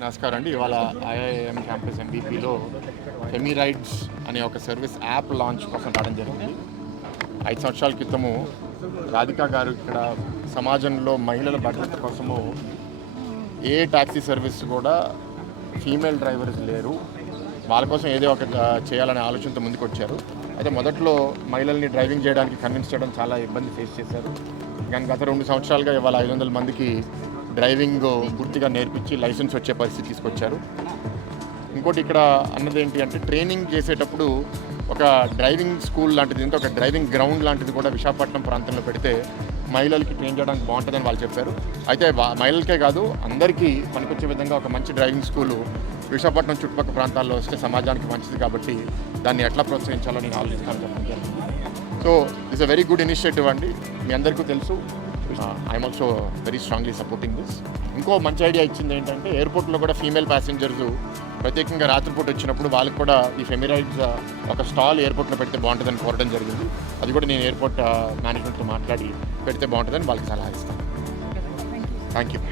నమస్కారం అండి. ఇవాళ ఐఐఎం క్యాంపస్ ఎంబీపీలో ఫెమీ రైడ్స్ అనే ఒక సర్వీస్ యాప్ లాంచ్ కోసం రావడం జరిగింది. 5 సంవత్సరాల క్రితము రాధికా గారు ఇక్కడ సమాజంలో మహిళల భద్రత కోసము ఏ ట్యాక్సీ సర్వీస్ కూడా ఫీమేల్ డ్రైవర్స్ లేరు, వాళ్ళ కోసం ఏదో ఒక చేయాలనే ఆలోచనతో ముందుకు వచ్చారు. అయితే మొదట్లో మహిళల్ని డ్రైవింగ్ చేయడానికి కన్విన్స్ చేయడం చాలా ఇబ్బంది ఫేస్ చేశారు. కానీ గత 2 సంవత్సరాలుగా ఇవాళ 500 మందికి డ్రైవింగ్ పూర్తిగా నేర్పించి లైసెన్స్ వచ్చే పరిస్థితి తీసుకొచ్చారు. ఇంకోటి ఇక్కడ అన్నది ఏంటి అంటే, ట్రైనింగ్ చేసేటప్పుడు ఒక డ్రైవింగ్ స్కూల్ లాంటిది, ఇంకా ఒక డ్రైవింగ్ గ్రౌండ్ లాంటిది కూడా విశాఖపట్నం ప్రాంతంలో పెడితే మహిళలకి ట్రైన్ చేయడానికి బాగుంటుందని వాళ్ళు చెప్పారు. అయితే మహిళలకే కాదు అందరికీ పనికొచ్చే విధంగా ఒక మంచి డ్రైవింగ్ స్కూలు విశాఖపట్నం చుట్టుపక్కల ప్రాంతాల్లో వస్తే సమాజానికి మంచిది. కాబట్టి దాన్ని ఎట్లా ప్రోత్సహించాలో నేను ఆలోచిస్తాను చెప్పడం జరిగింది. So it's a very good initiative అండి. మీ అందరికీ తెలుసు, I'm also very strongly supporting this. ఇంకో మంచి ఐడియా ఇచ్చింది ఏంటంటే, ఎయిర్పోర్ట్లో కూడా ఫీమేల్ ప్యాసింజర్స్ ప్రత్యేకంగా రాత్రిపూట వచ్చినప్పుడు వాళ్ళకి కూడా ఈ ఫెమీ రైడ్స్ ఒక స్టాల్ ఎయిర్పోర్ట్లో పెడితే బాగుంటుందని కోరడం జరిగింది. అది కూడా నేను ఎయిర్పోర్ట్ మేనేజ్మెంట్తో మాట్లాడి పెడితే బాగుంటుందని వాళ్ళకి సలహా ఇస్తాను. Thank you.